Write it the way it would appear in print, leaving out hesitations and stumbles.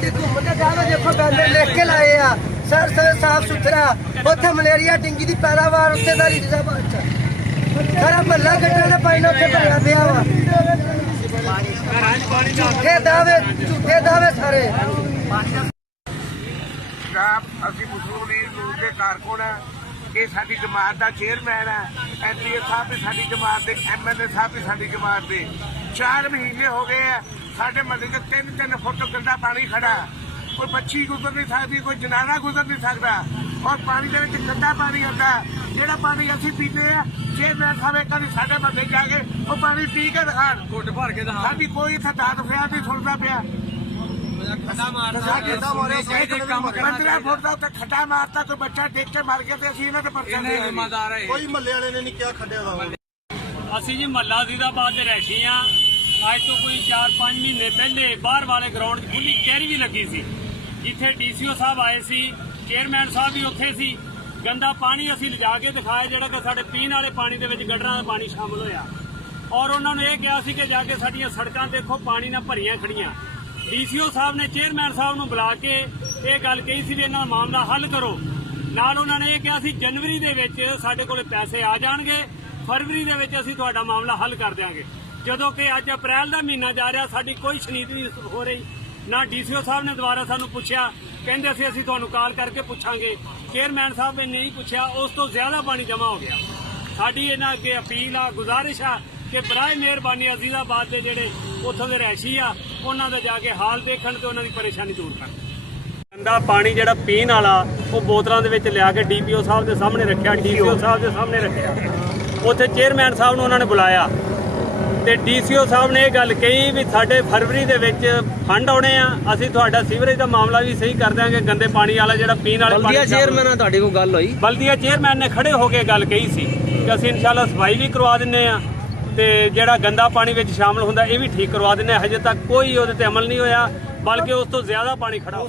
ਸਾਡੀ ਘੁੰਮਦੇ ਜਾਵੇ ਦੇਖੋ ਬੈਨਰ ਲਿਖ ਕੇ ਲਾਏ ਆ ਸਰ ਸਾਫ ਸੁਥਰਾ ਉੱਥੇ ਮਲੇਰੀਆ ਡਿੰਗੀ ਦੀ ਪੈਦਾਵਾਰ ਉੱਥੇ ਦਾ ਰਿਜ਼ਾਬਾਦ ਚ ਸਾਰਾ ਮਹੱਲਾ ਗੱਟਾਂ ਦੇ ਪਾਣੀ ਨਾਲ ਉੱਥੇ ਭਰਿਆ ਪਿਆ ਵਾ ਝੂਠੇ ਦਾਅਵੇ ਸਾਰੇ ਅਸੀਂ ਮੁਸਲਿਮ ਲੀਗ ਦੇ ਕਾਰਕੁਨ ਆ ਇਹ ਸਾਡੀ ਜਮਾਤ ਦਾ ਚੇਅਰਮੈਨ ਹੈ ਐਮਪੀਏ ਸਾਹਿਬ ਵੀ ਸਾਡੀ ਜਮਾਤ ਦੇ ਐਮਐਲਏ ਸਾਹਿਬ ਵੀ ਸਾਡੀ ਜਮਾਤ ਦੇ 4 ਮਹੀਨੇ ਹੋ ਗਏ ਆ ਸਾਡੇ ਮਹੱਲੇ 'ਚ 3-3 ਫੁੱਟ ਗੰਦਾ ਪਾਣੀ ਖੜਾ ਕੋਈ ਬੱਚੀ ਗੁਜ਼ਰ ਨਹੀਂ ਸਕਦੀ ਕੋਈ ਜਨਾਨਾ ਗੁਜ਼ਰ ਨਹੀਂ ਸਕਦਾ ਔਰ ਪਾਣੀ ਦੇ ਵਿੱਚ ਗੰਦਾ ਪਾਣੀ ਆਉਂਦਾ ਜਿਹੜਾ ਪਾਣੀ ਅਸੀਂ ਪੀਂਦੇ ਆ ਚੇਅਰਮੈਨ ਸਾਹਿਬ ਇੱਕ ਵਾਰੀ ਸਾਡੇ ਮਹੱਲੇ ਜਾ ਕੇ ਉਹ ਪਾਣੀ ਪੀ ਕੇ ਦਿਖਾਣ ਘੁੱਟ ਭਰ ਕੇ ਦਿਖਾਣ ਸਾਡੀ ਕੋਈ ਇੱਥੇ ਦਾਦ ਫਰਿਆਦ ਨਹੀਂ ਸੁਣਦਾ ਪਿਆ 15 ਫੁੱਟ ਦਾ ਉੱਤੇ ਖੱਡਾ ਮਾਰਤਾ ਕੋਈ ਬੱਚਾ ਦੇਖ ਕੇ ਮਰ ਗਿਆ ਤੇ ਅਸੀਂ ਇਹਨਾਂ ਦੇ ਪਰਚਾ ਦੇ ਜ਼ਿੰਮੇਦਾਰ ਹੈ ਕੋਈ ਮਹੱਲੇ ਵਾਲੇ ਨੇ ਨਹੀਂ ਕਿਹਾ ਖੱਡਿਆ ਦਾ ਅਸੀਂ ਜੀ ਮਹੱਲਾ ਜ਼ੀਦਾਬਾਦ ਦੇ ਰਹਿਸ਼ੀ ਆ ਅੱਜ ਤੋਂ ਕੋਈ 4-5 ਮਹੀਨੇ ਪਹਿਲੇ ਬਾਹਰ ਵਾਲੇ ਗਰਾਊਂਡ 'ਚ ਖੁੱਲੀ ਕੈਰੀ ਵੀ ਲੱਗੀ ਸੀ ਜਿੱਥੇ ਡੀਸੀਓ ਸਾਹਿਬ ਆਏ ਸੀ ਚੇਅਰਮੈਨ ਸਾਹਿਬ ਵੀ ਉੱਥੇ ਸੀ ਗੰਦਾ ਪਾਣੀ ਅਸੀਂ ਲਿਜਾ ਕੇ ਦਿਖਾਇਆ ਜਿਹੜਾ ਕਿ ਸਾਡੇ ਪੀਣ ਵਾਲੇ ਪਾਣੀ ਦੇ ਵਿੱਚ ਗਟਰਾਂ ਦਾ ਪਾਣੀ ਸ਼ਾਮਲ ਹੋਇਆ ਔਰ ਉਹਨਾਂ ਨੂੰ ਇਹ ਕਿਹਾ ਸੀ ਕਿ ਜਾ ਕੇ ਸਾਡੀਆਂ ਸੜਕਾਂ ਦੇਖੋ ਪਾਣੀ ਨਾਲ ਭਰੀਆਂ ਖੜੀਆਂ ਡੀਸੀਓ ਸਾਹਿਬ ਨੇ ਚੇਅਰਮੈਨ ਸਾਹਿਬ ਨੂੰ ਬੁਲਾ ਕੇ ਇਹ ਗੱਲ ਕਹੀ ਸੀ ਵੀ ਇਹਨਾਂ ਦਾ ਮਾਮਲਾ ਹੱਲ ਕਰੋ ਨਾਲ ਉਹਨਾਂ ਨੇ ਇਹ ਕਿਹਾ ਸੀ ਜਨਵਰੀ ਦੇ ਵਿੱਚ ਸਾਡੇ ਕੋਲ ਪੈਸੇ ਆ ਜਾਣਗੇ ਫਰਵਰੀ ਦੇ ਵਿੱਚ ਅਸੀਂ ਤੁਹਾਡਾ ਮਾਮਲਾ ਹੱਲ ਕਰ ਦਿਆਂਗੇ ਜਦੋਂ ਕਿ ਅੱਜ ਅਪ੍ਰੈਲ ਦਾ ਮਹੀਨਾ ਜਾ ਰਿਹਾ ਸਾਡੀ ਕੋਈ ਸੁਣਵਾਈ ਨਹੀਂ ਹੋ ਰਹੀ ਨਾ ਡੀਸੀਓ ਸਾਹਿਬ ਨੇ ਦੁਬਾਰਾ ਸਾਨੂੰ ਪੁੱਛਿਆ ਕਹਿੰਦੇ ਅਸੀਂ ਤੁਹਾਨੂੰ ਕਾਲ ਕਰਕੇ ਪੁੱਛਾਂਗੇ ਚੇਅਰਮੈਨ ਸਾਹਿਬ ਨੇ ਨਹੀਂ ਪੁੱਛਿਆ ਉਸ ਤੋਂ ਜ਼ਿਆਦਾ ਪਾਣੀ ਜਮ੍ਹਾਂ ਹੋ ਗਿਆ ਸਾਡੀ ਇਹਨਾਂ ਅੱਗੇ ਅਪੀਲ ਆ ਗੁਜ਼ਾਰਿਸ਼ ਆ ਕਿ ਬਰਾਏ ਮਿਹਰਬਾਨੀ ਅਜ਼ੀਜ਼ਾਬਾਦ ਦੇ ਜਿਹੜੇ ਉੱਥੋਂ ਦੇ ਰਹਿਸ਼ੀ ਆ ਉਹਨਾਂ ਦਾ ਜਾ ਕੇ ਹਾਲ ਦੇਖਣ ਤੇ ਉਹਨਾਂ ਦੀ ਪਰੇਸ਼ਾਨੀ ਦੂਰ ਕਰਨ ਗੰਦਾ ਪਾਣੀ ਜਿਹੜਾ ਪੀਣ ਵਾਲਾ ਉਹ ਬੋਤਲਾਂ ਦੇ ਵਿੱਚ ਲਿਆ ਕੇ ਡੀਪੀਓ ਸਾਹਿਬ ਦੇ ਸਾਹਮਣੇ ਰੱਖਿਆ ਡੀਸੀਓ ਸਾਹਿਬ ਦੇ ਸਾਹਮਣੇ ਰੱਖਿਆ ਉੱਥੇ ਚੇਅਰਮੈਨ ਸਾਹਿਬ ਨੂੰ ਉਹਨਾਂ ਨੇ ਬੁਲਾਇਆ ਤੇ ਡੀਸੀਓ ਸਾਹਿਬ ਨੇ ਇਹ ਗੱਲ ਕਹੀ ਵੀ ਸਾਡੇ ਫਰਵਰੀ ਦੇ ਵਿੱਚ ਫੰਡ ਆਉਣੇ ਆ ਅਸੀਂ ਤੁਹਾਡਾ ਸੀਵਰੇਜ ਦਾ ਮਾਮਲਾ ਵੀ ਸਹੀ ਕਰ ਦਿਆਂਗੇ ਗੰਦੇ ਪਾਣੀ ਵਾਲਾ ਜਿਹੜਾ ਪੀਣ ਵਾਲੇ ਬਲਦੀਆ ਚੇਅਰਮੈਨ ਨਾਲ ਤੁਹਾਡੀ ਕੋਈ ਗੱਲ ਹੋਈ ਬਲਦੀਆ ਚੇਅਰਮੈਨ ਨੇ ਖੜੇ ਹੋ ਕੇ ਗੱਲ ਕਹੀ ਸੀ ਕਿ ਅਸੀਂ ਇਨਸ਼ਾਅੱਲਾ ਸਫਾਈ ਵੀ ਕਰਵਾ ਦਿੰਨੇ ਆ ਤੇ ਜਿਹੜਾ ਗੰਦਾ ਪਾਣੀ ਵਿੱਚ ਸ਼ਾਮਲ ਹੁੰਦਾ ਇਹ ਵੀ ਠੀਕ ਕਰਵਾ ਦਿੰਨੇ ਹਜੇ ਤੱਕ ਕੋਈ ਉਹਦੇ ਤੇ ਅਮਲ ਨਹੀਂ ਹੋਇਆ ਬਲਕਿ ਉਸ ਤੋਂ ਜ਼ਿਆਦਾ ਪਾਣੀ ਖੜਾ